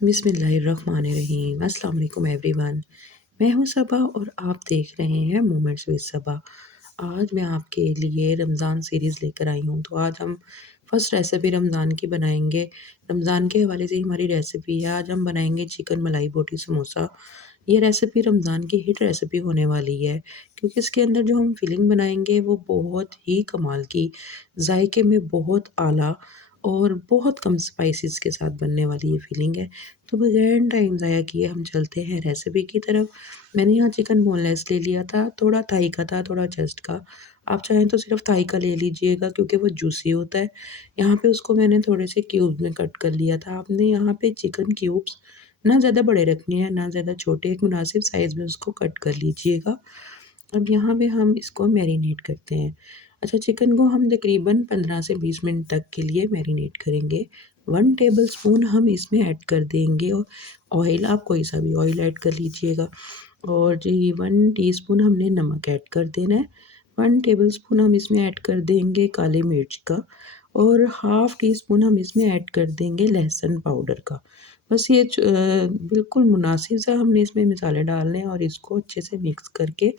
बिस्मिल्लाहिर्रहमानिर्रहीम। अस्सलाम वालेकुम एवरीवन। मैं हूँ सबा और आप देख रहे हैं मोमेंट्स विद सबा। आज मैं आपके लिए रमज़ान सीरीज़ लेकर आई हूँ। तो आज हम फर्स्ट रेसिपी रमज़ान की बनाएंगे। रमज़ान के हवाले से हमारी रेसिपी है। आज हम बनाएंगे चिकन मलाई बोटी समोसा। ये रेसिपी रमज़ान की हिट रेसिपी होने वाली है क्योंकि इसके अंदर जो हम फिलिंग बनाएंगे वो बहुत ही कमाल की, जायके में बहुत आला और बहुत कम स्पाइसेस के साथ बनने वाली ये फिलिंग है। तो बगैर टाइम ज़ाया किए हम चलते हैं रेसिपी की तरफ। मैंने यहाँ चिकन बोनलेस ले लिया था, थोड़ा थाई का था, थोड़ा चेस्ट का। आप चाहें तो सिर्फ़ थाई का ले लीजिएगा क्योंकि वो जूसी होता है। यहाँ पे उसको मैंने थोड़े से क्यूब्स में कट कर लिया था। आपने यहाँ पे चिकन क्यूब्स ना ज़्यादा बड़े रखने हैं, ना ज़्यादा छोटे, एक मुनासिब साइज़ में उसको कट कर लीजिएगा। अब यहाँ पे हम इसको मैरिनेट करते हैं। अच्छा, चिकन को हम तकरीबन 15 से 20 मिनट तक के लिए मैरिनेट करेंगे। 1 टेबलस्पून हम इसमें ऐड कर देंगे ऑयल, आप कोई सा भी ऑयल ऐड कर लीजिएगा। और जी 1 टीस्पून हमने नमक ऐड कर देना है। 1 टेबलस्पून हम इसमें ऐड कर देंगे काली मिर्च का और हाफ़ टी स्पून हम इसमें ऐड कर देंगे लहसुन पाउडर का। बस ये बिल्कुल मुनासिब सा हमने इसमें मसाले डालने हैं और इसको अच्छे से मिक्स करके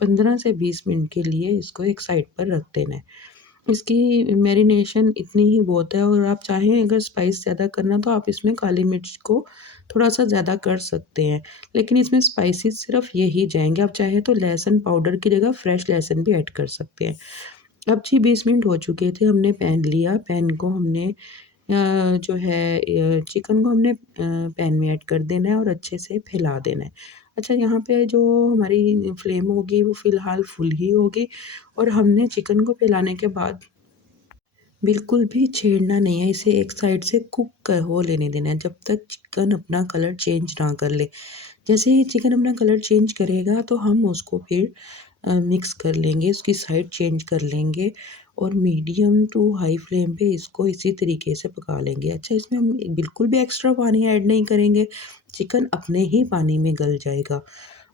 15 से 20 मिनट के लिए इसको एक साइड पर रख देना है। इसकी मैरिनेशन इतनी ही बहुत है और आप चाहें अगर स्पाइस ज़्यादा करना तो आप इसमें काली मिर्च को थोड़ा-सा ज़्यादा कर सकते हैं। लेकिन इसमें स्पाइसेस सिर्फ़ यही जाएँगे, आप चाहें तो लहसुन पाउडर की जगह फ्रेश लहसुन भी ऐड कर सकते हैं। अब जी 20 मिनट हो चुके थे, हमने पैन लिया, पैन को हमने जो है चिकन को हमने पैन में ऐड कर देना है और अच्छे से फैला देना है। अच्छा, यहाँ पे जो हमारी फ्लेम होगी वो फ़िलहाल फुल ही होगी और हमने चिकन को फैलाने के बाद बिल्कुल भी छेड़ना नहीं है, इसे एक साइड से कुक हो लेने देना है जब तक चिकन अपना कलर चेंज ना कर ले। जैसे ही चिकन अपना कलर चेंज करेगा तो हम उसको फिर मिक्स कर लेंगे, उसकी साइड चेंज कर लेंगे और मीडियम टू हाई फ्लेम पे इसको इसी तरीके से पका लेंगे। अच्छा, इसमें हम बिल्कुल भी एक्स्ट्रा पानी ऐड नहीं करेंगे, चिकन अपने ही पानी में गल जाएगा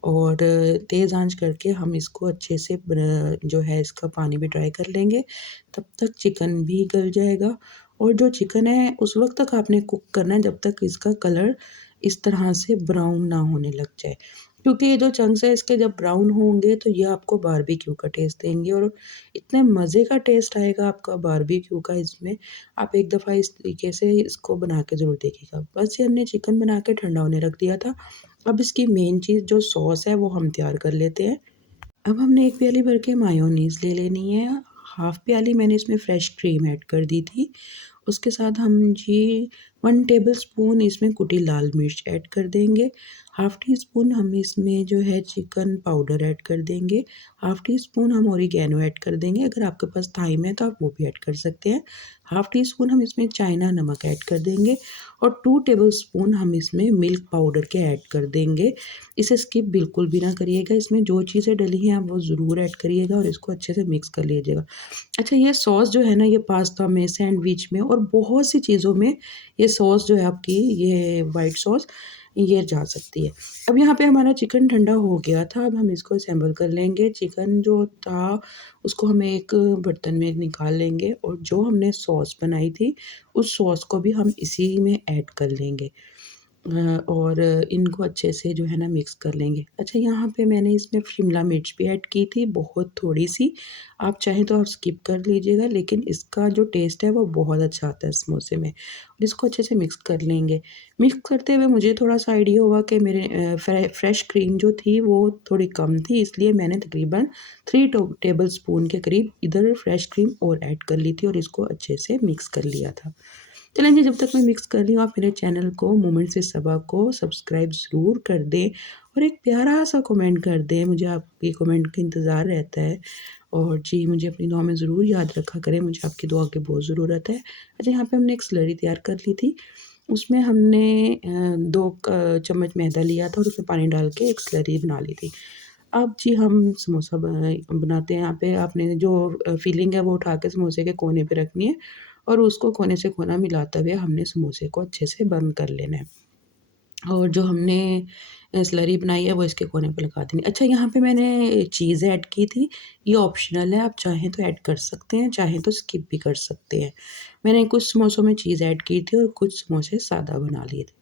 और तेज़ आंच करके हम इसको अच्छे से जो है इसका पानी भी ड्राई कर लेंगे, तब तक चिकन भी गल जाएगा और जो चिकन है उस वक़्त तक आपने कुक करना है जब तक इसका कलर इस तरह से ब्राउन ना होने लग जाए। क्योंकि ये जो चंक्स हैं इसके जब ब्राउन होंगे तो ये आपको बारबेक्यू का टेस्ट देंगे और इतने मज़े का टेस्ट आएगा आपका बारबेक्यू का इसमें, आप एक दफ़ा इस तरीके से इसको बना के ज़रूर देखिएगा। बस ये हमने चिकन बना के ठंडा होने रख दिया था। अब इसकी मेन चीज़ जो सॉस है वो हम तैयार कर लेते हैं। अब हमने 1 प्याली भर के मायोनीज़ ले लेनी है, हाफ़ प्याली मैंने इसमें फ्रेश क्रीम ऐड कर दी थी। उसके साथ हम जी 1 टेबलस्पून इसमें कुटी लाल मिर्च ऐड कर देंगे, हाफ़ टी स्पून हम इसमें जो है चिकन पाउडर ऐड कर देंगे, हाफ़ टी स्पून हम ओरिगैनो ऐड कर देंगे, अगर आपके पास थाइम है तो आप वो भी ऐड कर सकते हैं। हाफ़ टी स्पून हम इसमें चाइना नमक ऐड कर देंगे और 2 टेबलस्पून हम इसमें मिल्क पाउडर के ऐड कर देंगे। इसे स्किप बिल्कुल भी ना करिएगा, इसमें जो चीज़ें डली हैं आप वो ज़रूर ऐड करिएगा और इसको अच्छे से मिक्स कर लीजिएगा। अच्छा, ये सॉस जो है ना ये पास्ता में, सैंडविच में और बहुत सी चीज़ों में ये सॉस जो है आपकी ये व्हाइट सॉस ये जा सकती है। अब यहाँ पे हमारा चिकन ठंडा हो गया था, अब हम इसको असेंबल कर लेंगे। चिकन जो था उसको हम एक बर्तन में निकाल लेंगे और जो हमने सॉस बनाई थी, उस सॉस को भी हम इसी में ऐड कर लेंगे। और इनको अच्छे से जो है ना मिक्स कर लेंगे। अच्छा, यहाँ पे मैंने इसमें शिमला मिर्च भी ऐड की थी, बहुत थोड़ी-सी। आप चाहें तो आप स्किप कर लीजिएगा, लेकिन इसका जो टेस्ट है वो बहुत अच्छा आता है समोसे में। और इसको अच्छे से मिक्स कर लेंगे। मिक्स करते हुए मुझे थोड़ा-सा आइडिया हुआ कि मेरे फ्रेश क्रीम जो थी वो थोड़ी कम थी, इसलिए मैंने तकरीबन 3 टेबलस्पून के करीब इधर फ्रेश क्रीम और ऐड कर ली थी और इसको अच्छे से मिक्स कर लिया था। चलें जी, जब तक मैं मिक्स कर रही हूँ आप मेरे चैनल को मोमेंट्स विद सबा को सब्सक्राइब ज़रूर कर दें और एक प्यारा-सा कमेंट कर दें, मुझे आपकी कमेंट का इंतज़ार रहता है। और जी, मुझे अपनी दुआ में ज़रूर याद रखा करें, मुझे आपकी दुआ की बहुत ज़रूरत है। अच्छा, यहाँ पे हमने एक स्लरी तैयार कर ली थी, उसमें हमने 2 चम्मच मैदा लिया था और उसमें पानी डाल के एक स्लरी बना ली थी। अब जी हम समोसा बनाते हैं। यहाँ पे आपने जो फिलिंग है वो उठा के समोसे के कोने पे रखनी है और उसको कोने से कोना मिलाते हुए हमने समोसे को अच्छे से बंद कर लेना है। और जो हमने स्लरी बनाई है वो इसके कोने पे लगा देनी है। अच्छा, यहाँ पे मैंने चीज़ ऐड की थी, ये ऑप्शनल है, आप चाहें तो ऐड कर सकते हैं, चाहें तो स्किप भी कर सकते हैं। मैंने कुछ समोसों में चीज़ ऐड की थी और कुछ समोसे सादा बना लिए थे।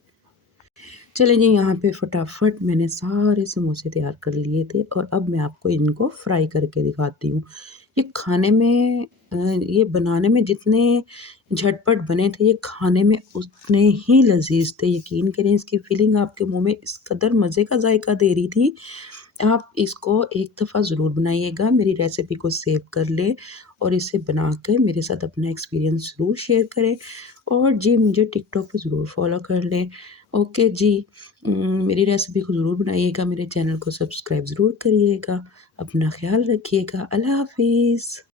चलिए जी, यहाँ पे फटाफट मैंने सारे समोसे तैयार कर लिए थे और अब मैं आपको इनको फ्राई करके दिखाती हूँ। ये खाने में ये बनाने में जितने झटपट बने थे, ये खाने में उतने ही लज़ीज़ थे। यकीन करें, इसकी फीलिंग आपके मुँह में इस कदर मज़े का ज़ायका दे रही थी। आप इसको एक दफ़ा ज़रूर बनाइएगा, मेरी रेसिपी को सेव कर लें और इसे बनाकर मेरे साथ अपना एक्सपीरियंस ज़रूर शेयर करें और जी, मुझे टिकटॉक पे ज़रूर फ़ॉलो कर लें। ओके जी, मेरी रेसिपी को ज़रूर बनाइएगा, मेरे चैनल को सब्सक्राइब ज़रूर करिएगा। अपना ख़्याल रखिएगा। अल्लाह हाफ़िज़।